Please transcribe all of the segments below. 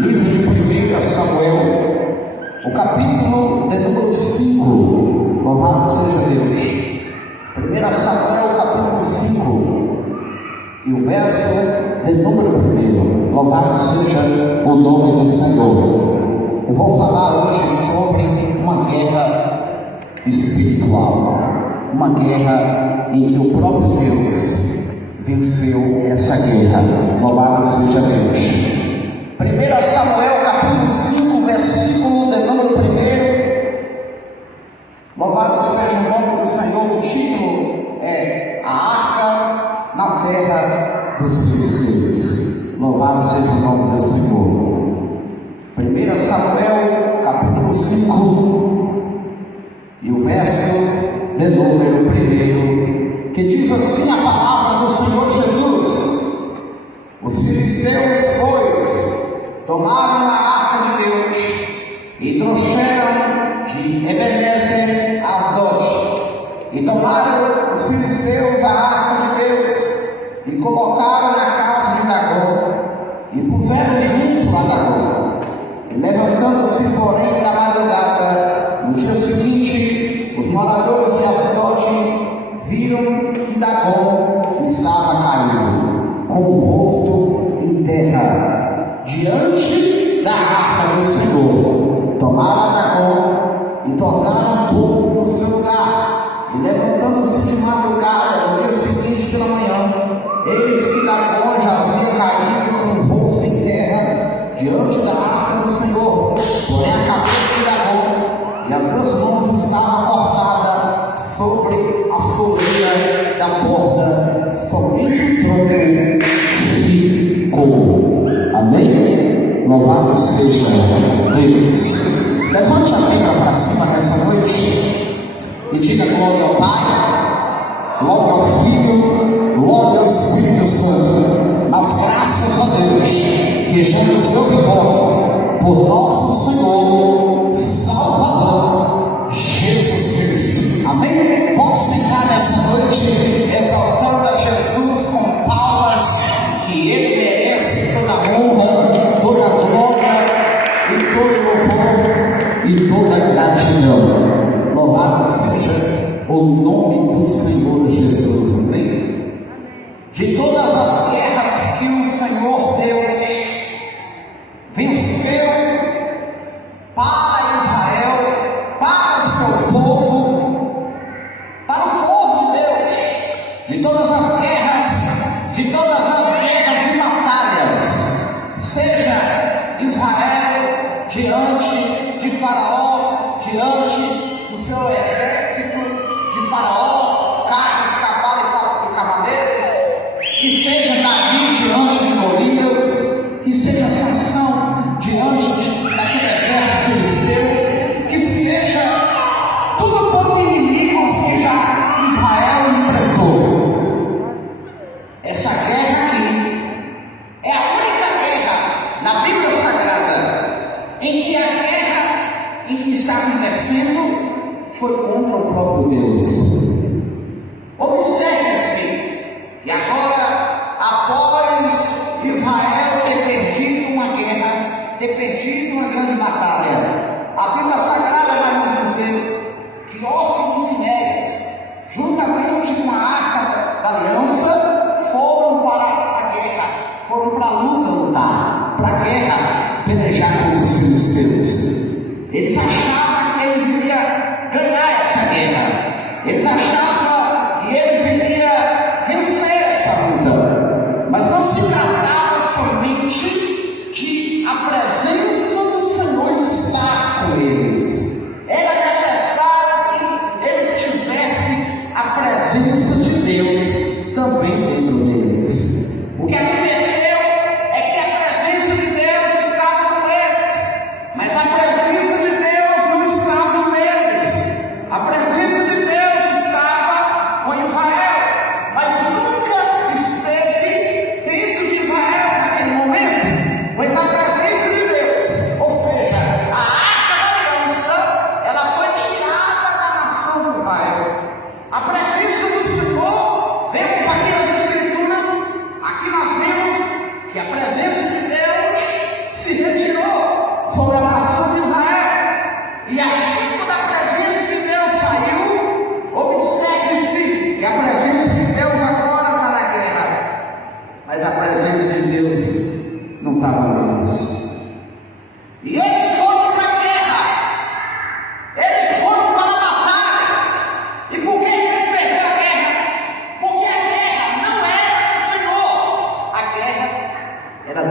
Livro de 1 Samuel, o capítulo de número 5, louvado seja Deus. 1 Samuel, capítulo 5, e o verso de número 1, louvado seja o nome do Senhor. Eu vou falar hoje sobre uma guerra espiritual, uma guerra em que o próprio Deus venceu essa guerra. Louvado seja Deus. 1 Samuel capítulo 5, versículo de número 1. Louvado seja o nome do Senhor. O título é A Arca na Terra dos Filisteus. Louvado seja o nome do Senhor. 1 Samuel capítulo 5 e o verso de número 1, que diz assim a palavra do Senhor Jesus: os filisteus, pois, tomaram a arca de Deus e trouxeram de Ebenezer a Asdod. E tomaram os filisteus a arca de Deus e colocaram na casa de Dagom e puseram junto a Dagom. E levantando-se, porém, na madrugada, no dia seguinte, os moradores de Asdod viram que Dagom estava caído, com o rosto em terra, diante da arca do Senhor. Tomaram Dagom e tornaram tudo no seu lugar. E levantando-se de madrugada, no dia seguinte pela manhã, eis que Dagom jazia caído com o rosto em terra, diante da arca do Senhor. Porém a cabeça de Dagom e as duas mãos estavam cortadas sobre a soleira da porta, somente o tronco ficou. Amém? Louvado seja Deus. Levante a Bíblia para cima nessa noite e diga glória ao Pai, glória ao Filho, glória ao Espírito Santo. Mas graças a Deus que já nos deu vitória por nosso Senhor Salvador Jesus Cristo. Amém? Posso ficar nessa noite exaltando a Jesus com palmas, que Ele merece toda a honra, toda a glória e todo louvor e toda a gratidão. Louvado seja o nome do Senhor Jesus. Amém? De todas as guerras que o Senhor Deus venceu para Israel, para o seu povo, para o povo de Deus, de todas as guerras e batalhas, seja Israel diante de Faraó, diante do seu exército de Faraó, carros, cavalos e cavaleiros, que seja Davi diante de Golias, que seja Sansão diante daquele exército filisteu, que seja tudo quanto inimigos que já Israel enfrentou. Essa guerra aqui é a única guerra na Bíblia Sagrada em que a guerra em que está acontecendo foi contra o próprio Deus. Observe-se que agora, após Israel ter perdido uma guerra, ter perdido uma grande batalha, a Bíblia Sagrada vai nos dizer que Hófni e Finéias, juntamente com a arca da aliança, foram para a guerra, foram para a lutar, para a guerra, pelejar contra os filisteus. Eles achavam que eles iriam ganhar essa guerra, eles achavam que eles iriam vencer essa luta, mas não se tratava somente de a presença do Senhor estar com eles. Era necessário que eles tivessem a presença de Deus também dentro deles. O que aconteceu é que a presença de Deus estava com eles, mas a presença de Deus não estava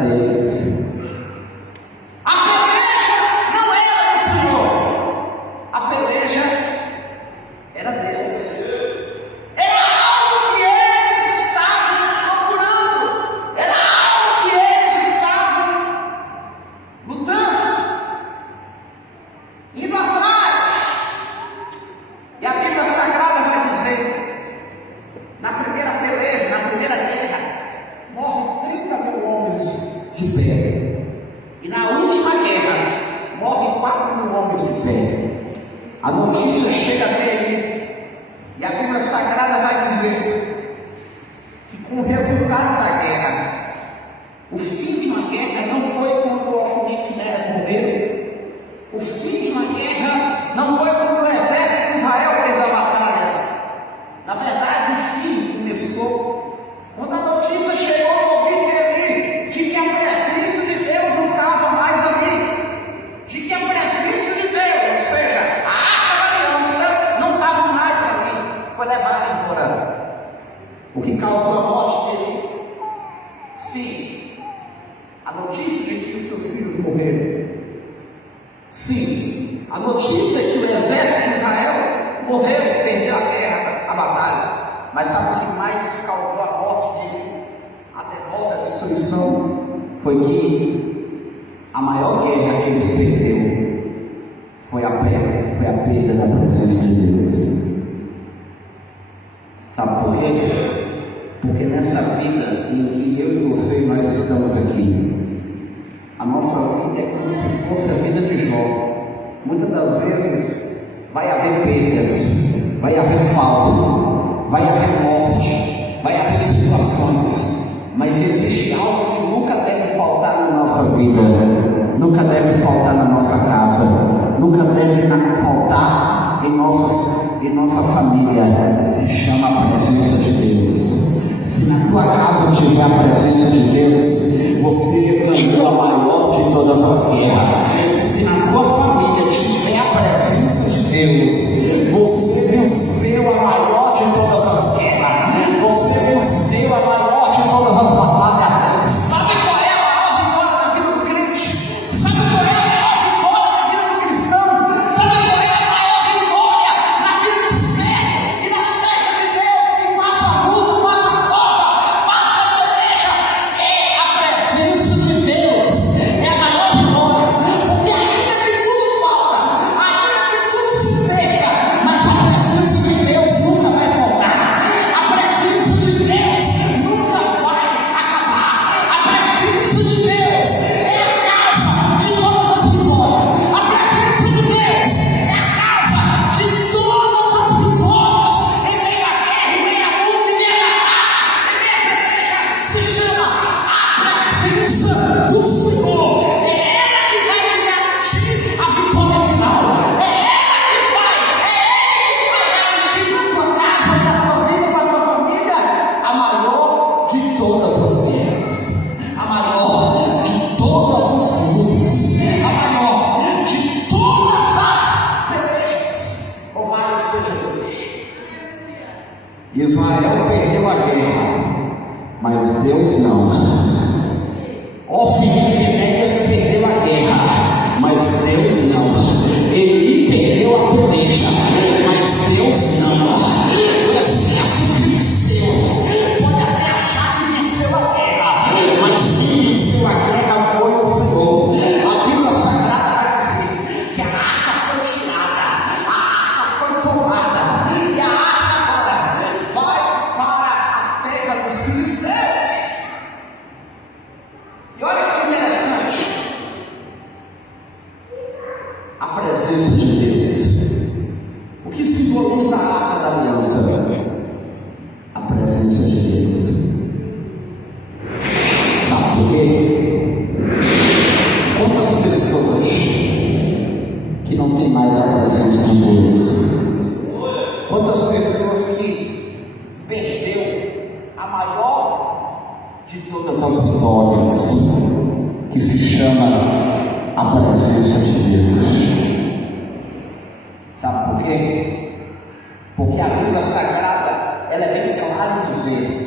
deles. A peleja não era do Senhor, a peleja era deles. Era algo que eles estavam procurando, era algo que eles estavam lutando, indo atrás. E a Bíblia Sagrada vai dizer: na primeira peleja, na primeira guerra, morrem 30 mil homens de pé. E na última guerra, morrem 4 mil homens de pé. A notícia chega até ele, e a Bíblia Sagrada vai dizer que com o resultado da guerra, o fim de uma guerra não foi quando Ofni e Finéias morreram. O fim de uma guerra não foi quando o exército de Israel perdeu a batalha. Na verdade, o fim começou quando a notícia chegou no ouvido dele de que a presença de Deus não estava mais ali, de que a presença de Deus, ou seja, a arca da aliança, não estava mais ali, foi levada embora. O que causou a morte dele? Sim, a notícia de que os seus filhos morreram. Sim, a notícia é que o exército de Israel morreu, perdeu a guerra, a batalha. Mas sabe o que mais causou a morte dele? A derrota, a destruição, foi que a maior guerra que eles perderam foi a perda da presença de Deus. Sabe por quê? Porque nessa vida em que eu e você nós estamos aqui, a nossa vida é como se fosse a vida de Jó. Muitas das vezes vai haver perdas, vai haver falta, vai haver morte, vai haver situações, mas existe algo que nunca deve faltar na nossa vida, nunca deve faltar na nossa casa, nunca deve faltar em nossa família. Se chama a presença de Deus. Se na tua casa tiver a presença de Deus, você ganhou a maior de todas as guerras. Se na tua família tiver a presença de Deus, você venceu a maior de todas as guerras. Você venceu a maior de todas as batalhas. Sabe qual é a maior vitória na vida do crente? Sabe qual é a maior vitória na vida do cristão? Sabe qual é a maior vitória na vida do servo e da serva de Deus que passa a luta, passa a prova, passa a peleja? É a presença de Deus, é a maior vitória. Porque ainda que tudo falta, ainda que tudo se perca, mas a presença de Deus nunca vai faltar. A presença de Deus nunca vai acabar. A presença de Deus é a causa de todas as vitórias. A presença de Deus é a causa de todas as vitórias. Em meio à guerra, em meio à luta, em meio à batalha, em meio à peleja, se chama a presença do Senhor. É ela que vai te garantir a vitória final. É Ele que vai garantir para a tua casa, para a tua vida, para a tua família, a maior de todas as guerras, a maior de todas as lutas, a maior de todas as pelejas. Louvado seja Deus. Israel perdeu a guerra, mas Deus não. Ofni e Finéias perdeu a guerra, mas Deus não. Ele perdeu a peleja, mas Deus não. O exército venceu. Pode até achar que venceu a guerra, mas quem venceu a guerra foi o Senhor. A Bíblia Sagrada vai dizer que a arca foi tirada, a arca foi tomada, e a arca agora vai para a terra dos filisteus. E olha que interessante, a presença de Deus. O que simboliza a arca da aliança? A presença de Deus. Sabe por quê? Quantas pessoas que não têm mais a presença de Deus? Quantas pessoas que perdeu a maior de todas as vitórias, que se chama a presença de Deus? Sabe por quê? Porque a Bíblia Sagrada, ela é bem clara em dizer